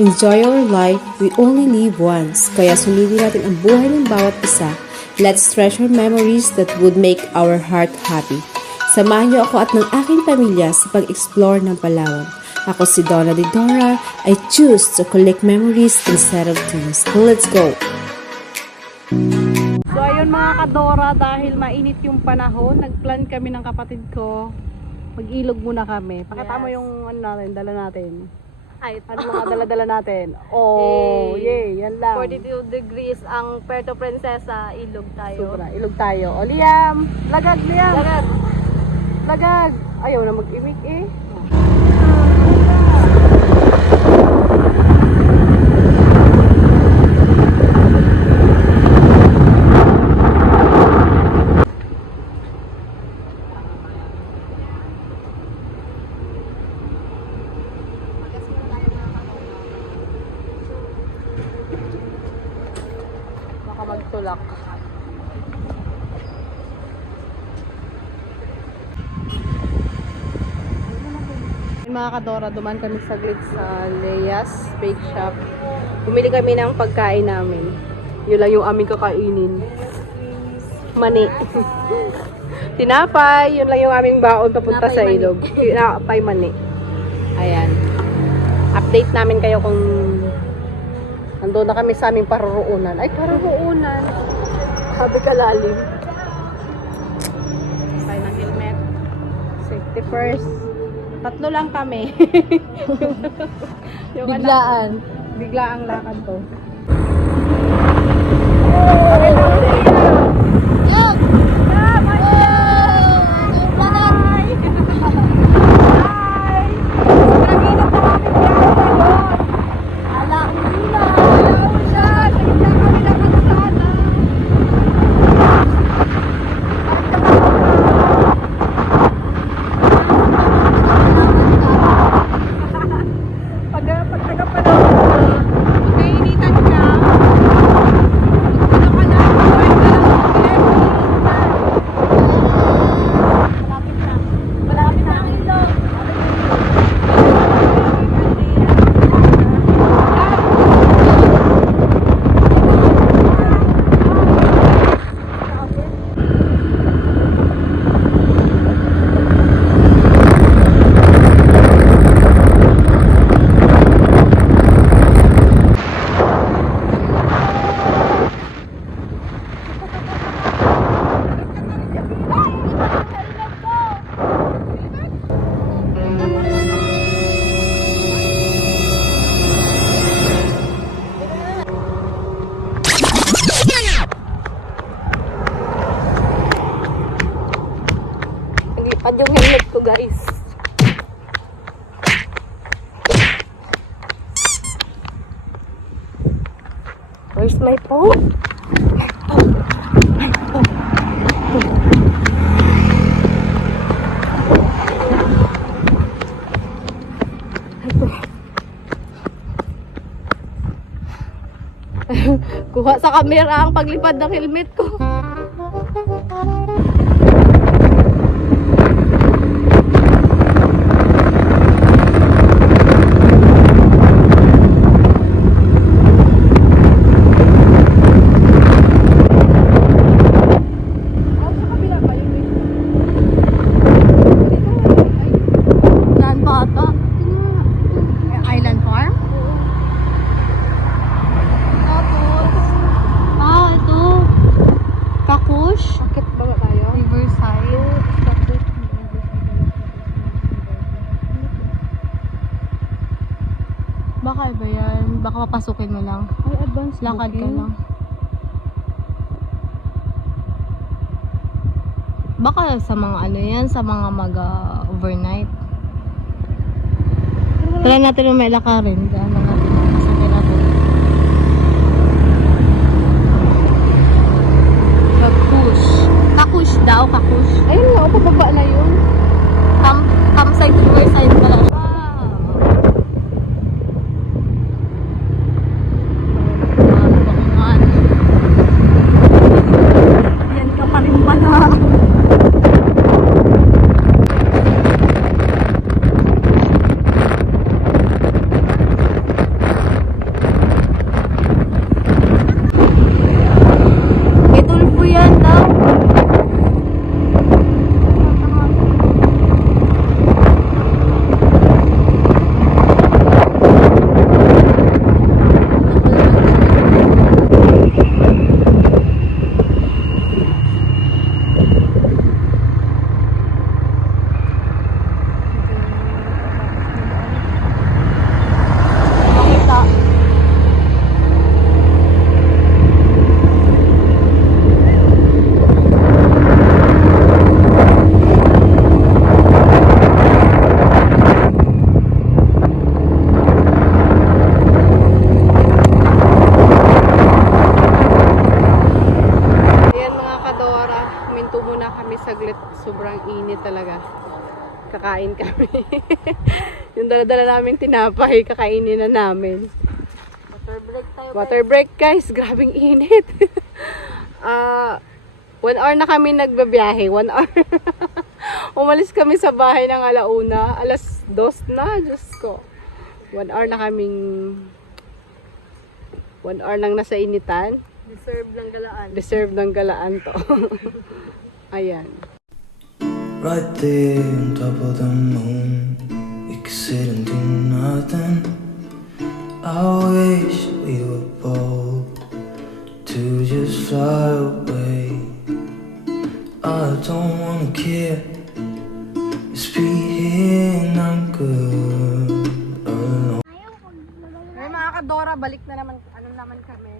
Enjoy our life, we only live once, kaya sulitin natin ang buhay ng bawat isa. Let's treasure memories that would make our heart happy. Samahan niyo ako at ng aking pamilya sa pag-explore ng Palawan. Ako si Donna Didora. I choose to collect memories instead of things. Let's go! So ayun mga kadora, dahil mainit yung panahon, nagplan kami ng kapatid ko. Mag-ilog muna kami. Pakita mo yung ano natin, dala natin. Ano mga dala-dala natin? Oh, yay, yan lang. 42 degrees ang Puerto Princesa, ilog tayo. Sobra, ilog tayo. O Liam, lagag Liam. Lagag. Lagag. Ayaw na mag-imik eh. Baka magtulak. Mga kadora, duman kami saglit sa Lea's Bake Shop. Bumili kami ng pagkain namin. Yun lang yung aming kakainin. Mani. Tinapay, yun lang yung aming baon papunta sa ilog. Tinapay, mani. Ayan. Update namin kayo kung nandun na kami sa aming paruroonan. Ay, paruroonan. Sabi ka lalim. Tayo ng helmet. Safety first. Tatlo lang kami. Yung Biglaan. Biglaang lakad to. Naglipad yung helmet ko, guys. Where's my phone? Kuha sa camera ang paglipad ng helmet ko. Baka iba yan. Baka papasukin mo lang. Ay, advance Lakad ka lang. Baka sa mga ano yan, sa mga mag-overnight. Try natin yung may lakarin. Ano natin masakit natin. Kakush. Kakush daw, kakush. Ayun nga, pababa na yun. Campsite to riverside pala siya. Yan ka pa rin pala. kakain kami. Yung dala-dala namin tinapay, kakainin na namin. Water break tayo. Water break guys, grabing init. 1 hour na kami nagbabiyahe, 1 hour. Umalis kami sa bahay ng alauna, alas 2 na, Diyos ko. 1 hour na kaming, 1 hour lang nasa initan. Deserve ng galaan. Deserve ng galaan to. Ayan. Right there on top of the moon, we could sit and do nothing. I wish we were bold to just fly away. I don't wanna care, just be here and I'm good alone. Ay mga kadora, balik na naman, kami.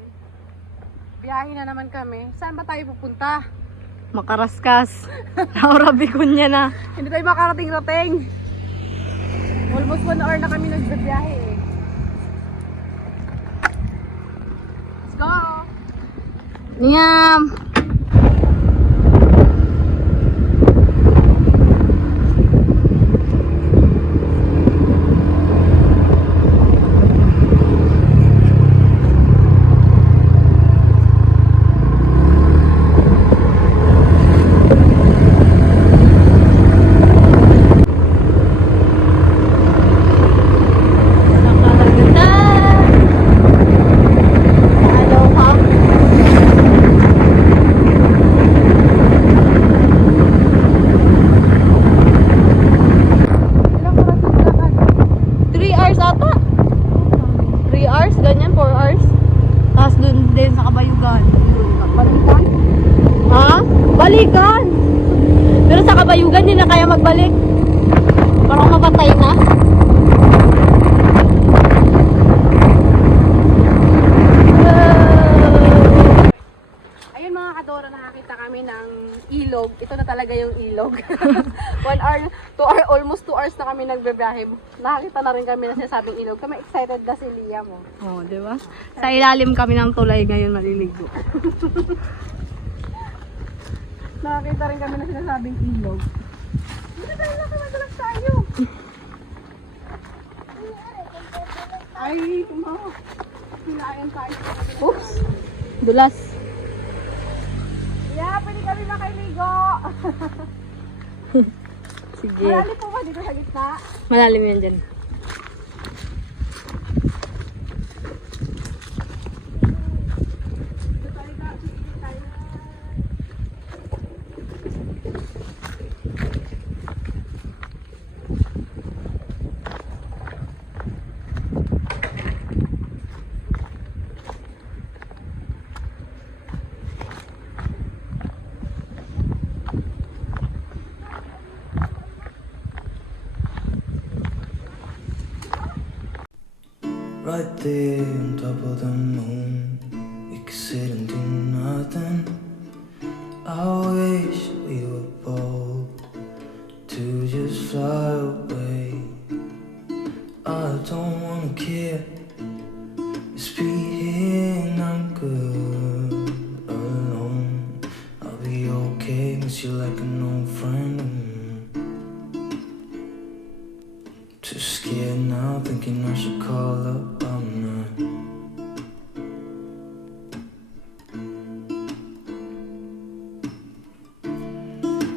Biyahe na naman kami. Saan ba tayo pupunta? Makaraskas. Laura Bicunya na. Hindi tayo makarating-rating. Almost 1 hour na kami nagbibiyahe eh. Let's go! Yum! Balikan! Pero sa Kabayugan, hindi na kaya magbalik. Parang mapatay na. Ayun mga kadora, nakakita kami ng ilog. Ito na talaga yung ilog. 1 hour, 2 hour, almost 2 hours na kami nagbibiyahe. Nakakita na rin kami na sinasabing ilog. Kami excited kasi Liam mo. Oh, di ba? Sa ilalim kami ng tulay ngayon maliligo. Nakakita rin kami na sinasabing ilog. Hindi tayo nakamagalak tayo. Ay, kumawa. Hinayan tayo. Oops! Dulas. Yeah, pwede kami makailigo. Sige. Marami po ba dito sa gitna? Malalim yan dyan. Right there on top of the moon, we could sit and do nothing. I wish we were bold to just fly away. I don't wanna care, just be here and I'm good alone. I'll be okay, miss you like an old friend. Too scared now, thinking I should call up. I'm not.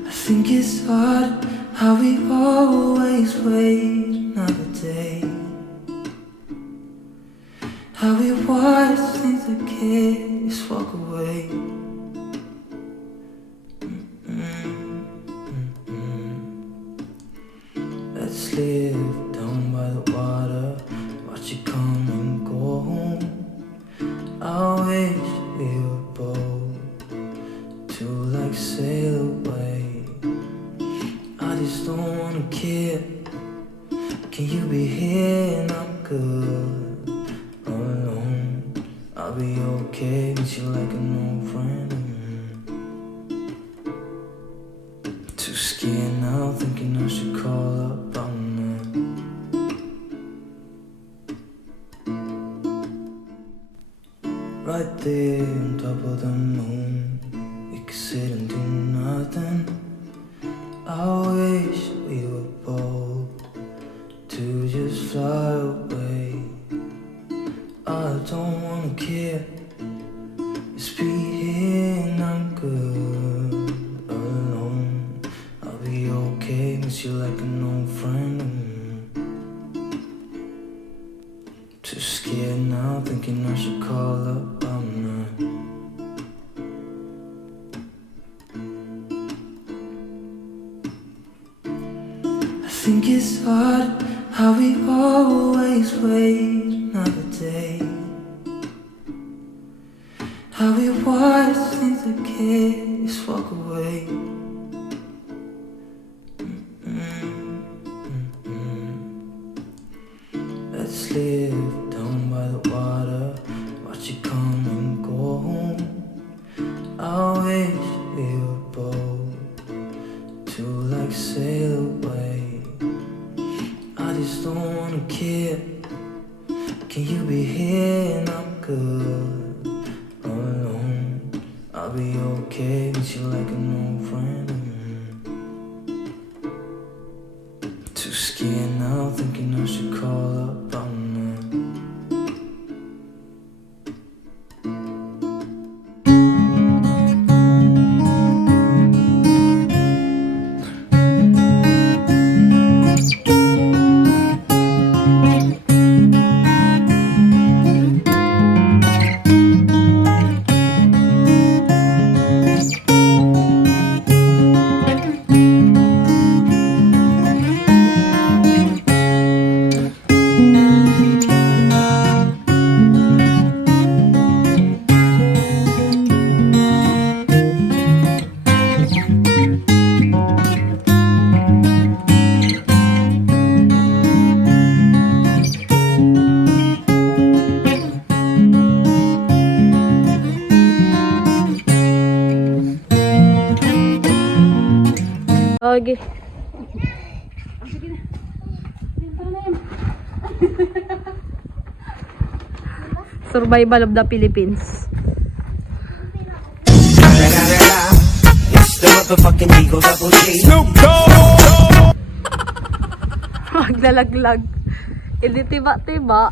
I think it's hard how we always wait another day. How we watch things that kids walk away. Let's live down by the water, watch it come and go home. I wish we were bold to like sail away. I just don't wanna care. Can you be here and I'm good alone? I'll be okay, miss you like an old friend. Too scared now, thinking I should call up. I'm not. Right there on top of the moon, we could sit and do nothing. I wish we were both just fly away. I don't wanna care. Just be here and I'm good alone. I'll be okay, miss you like an old friend. Too scared now, thinking I should call up. I'm not. I think it's hard how we always wait another day. How we watch things that kids walk away. Let's live down by the water, watch it come and go home. I wish we were both to like sail away. I just don't wanna care. Can you be here and I'm good alone? I'll be okay, miss you like an old friend. Too scared now, thinking I should call up. I'm not. Okay. Survival of the Philippines. It's the motherfucking Eagle Double G. Maglalaglag. Hindi tiba-tiba.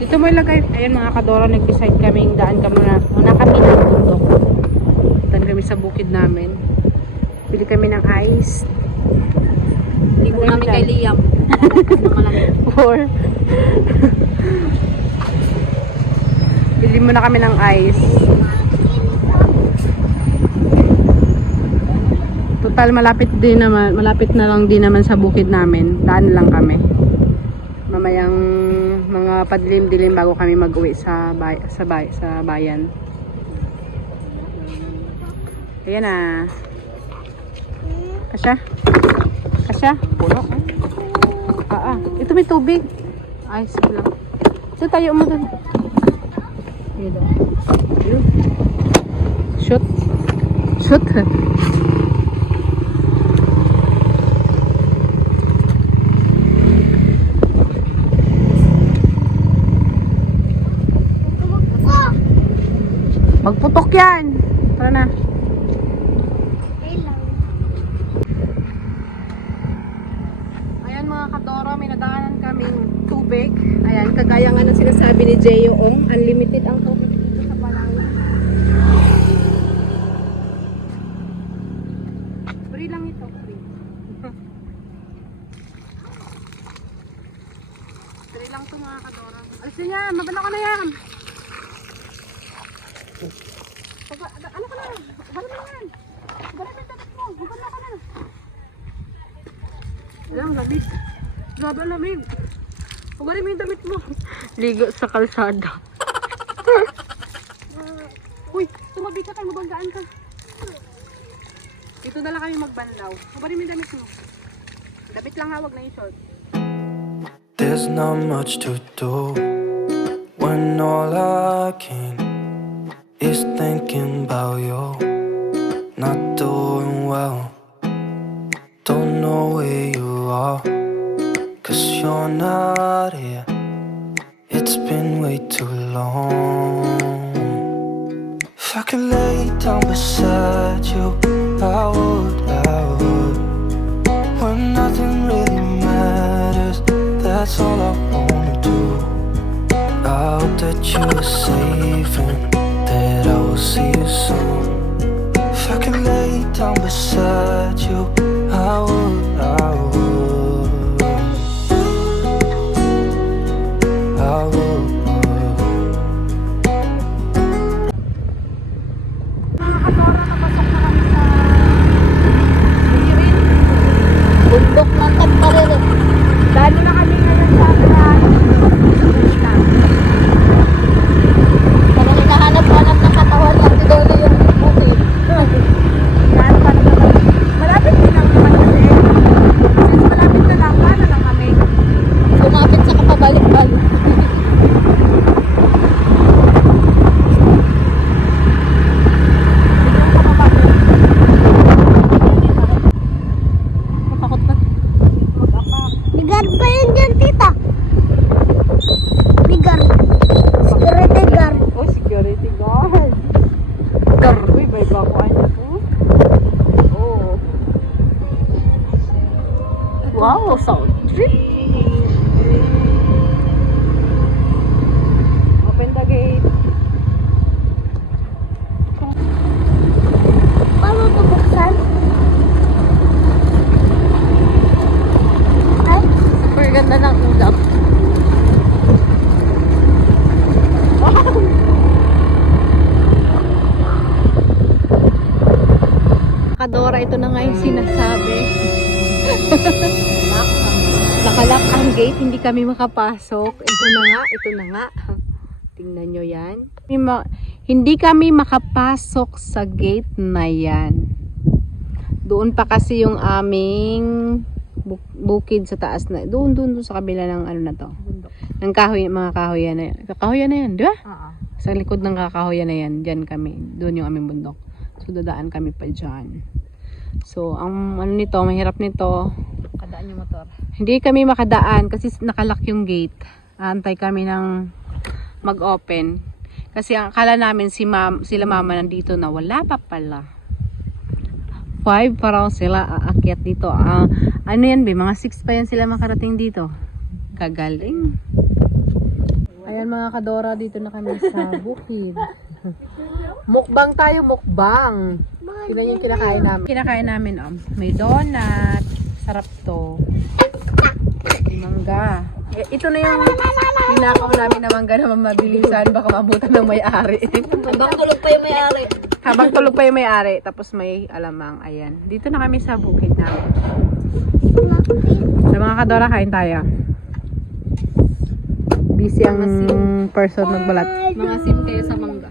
Dito mo ilagay. Ayan mga kadora, nag-decide kaming daan kami na. Muna kami ng bundok. Daan kami sa bukid namin. Bili kami ng ice. Hindi ko namin kay Liam. Or bili muna kami ng ice. Total malapit na lang din naman sa bukid namin. Daan lang kami. Mamayang mga padilim-dilim bago kami mag-uwi sa bayan. Ayan na. Kasya? Kasya? Puno. Ito may tubig. Ay, sige lang. So tayo mo dun. Yun. Shoot. Shoot. Magputok yan. Tara na. Ayan mga kadoro, may nadaanan kaming tubig. Ayan, kagaya nga ng sinasabi ni Jeyo Ong, unlimited ang tubig dito sa Palawan. Free lang ito, free. Free lang ito mga kadoro. Alisin yan, mabala ka na yan. Ano ka na? Bala mo yan. Bala sa tatak mo. Bala ka na. Alam, labis. Grabe lamig. Huwag mo yung damit mo. Ligo sa kalsada. Uy, tumabi ka tayo, mabanggaan ka. Dito na lang kami magbanlaw. Huwag mo yung damit mo. Damit lang ha, wag na yung short. There's not much to do when all I can is thinking about you. Not doing well, don't know where you are, 'cause you're not here. It's been way too long. If I could lay down beside you, I would. When nothing really matters, that's all I wanna do. I hope that you are safe and that I will see you soon. If I could lay down beside you, I would. I would. Bundok ng Tagparere. Lalo na kami ngayon sa Parang hinahanap-hanap ng katawan ng Tidolo yung bukid. malapit din lang naman kasi. Since malapit na lang, paano lang kami? Sumapit sa kapabalik-balik. Matakot na. Bigar pa yun dyan, tita. Bigar. Security guard. Oh, security guard. Uy, may bakuan po. Oh. Wow, sound trip. Open the gate. Paano ito buksan? Ay, Super ganda ng ulap. Kadora, ito na nga yung sinasabi. Nakalak ang gate, hindi kami makapasok. Ito na nga. Tingnan nyo yan. Hindi kami makapasok sa gate na yan. Doon pa kasi yung aming bukid sa taas na. Doon sa kabila ng ano na to. Ng kahoy, mga kahoyan na yan. Kakahoyan na yan, di ba? Sa likod ng kakahoyan na yan, dyan kami. Doon yung aming bundok. So, dadaan kami pa dyan. So, ang ano nito, mahirap nito. Kadaan yung motor. Hindi kami makadaan kasi nakalock yung gate. Antay kami ng mag-open. Kasi ang akala namin sila mama nandito na, wala pa pala. 5 pa raw sila aakyat dito. Ano yan be? Mga 6 pa yan sila makarating dito. Kagaling. Ayan mga kadora, dito na kami sa bukid. Mukbang tayo, mukbang. Tignan yung kinakain namin. Kinakain namin, may donut. Sarap to. Mangga. Ito na yung pinakaw namin na mangga na mabilisan. Baka mabutan ng may-ari. Habang tulog pa yung may-ari. Habang tulog pa yung may-ari. Tapos may alamang. Ayan. Dito na kami sa bukid namin. Sa mga kadora, kain tayo. Busy ang person magbalat. Mga sim kayo sa mangga.